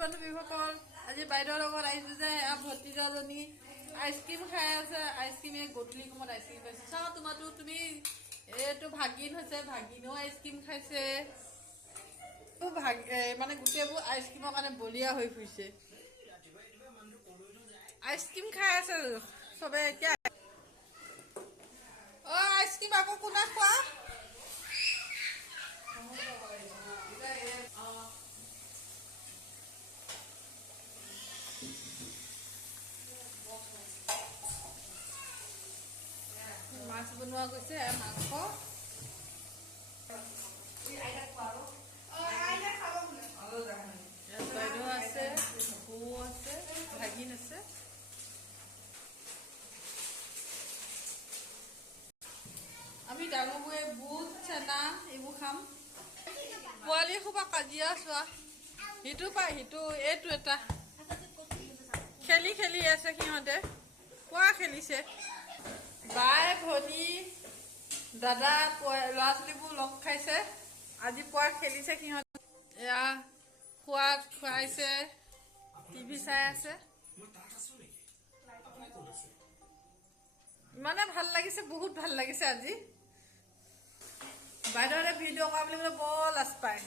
বান্ধৱীসকল আজি বাইদেউৰ লগত আহিছোঁ যে ভতিজাজনী আইচক্ৰীম খাই আছে। আইচক্ৰীম গধূলি সময়ত আইচক্ৰীম খাইছে। চাওঁ তোমাৰতো তুমি এইটো ভাগিন হৈছে, ভাগিনেও আইচক্ৰীম খাইছে। মানে গোটেইবোৰ আইচক্ৰীমৰ কাৰণে বলিয়া হৈ ফুৰিছে। আইচক্ৰীম খাই আছে চবে এতিয়া। অ' আইচক্ৰীম আকৌ কোনে খোৱা? মাছ বনোৱা গৈছে, মাংস বাইদেউ আছে, বৌ আছে, ভাগিন আছে। আমি ডাঙৰবোৰে বুট চেনা এইবোৰ খাম। পোৱালি সোপা কাজিয়া চোৱা, সিটো পায় সিটো, এইটো এটা খেলি খেলি আছে সিহঁতে। পুৱা খেলিছে বাই ভনী দাদা ল'ৰা ছোৱালীবোৰ লগ খাইছে। আজি পুৱা খেলিছে সিহঁত। এয়া খোৱাত খুৱাইছে, টিভি চাই আছে। ইমানে ভাল লাগিছে, বহুত ভাল লাগিছে আজি। বাইদেউহঁতে ভিডিঅ' কৰা বুলি ক'লে বৰ লাজ পায়।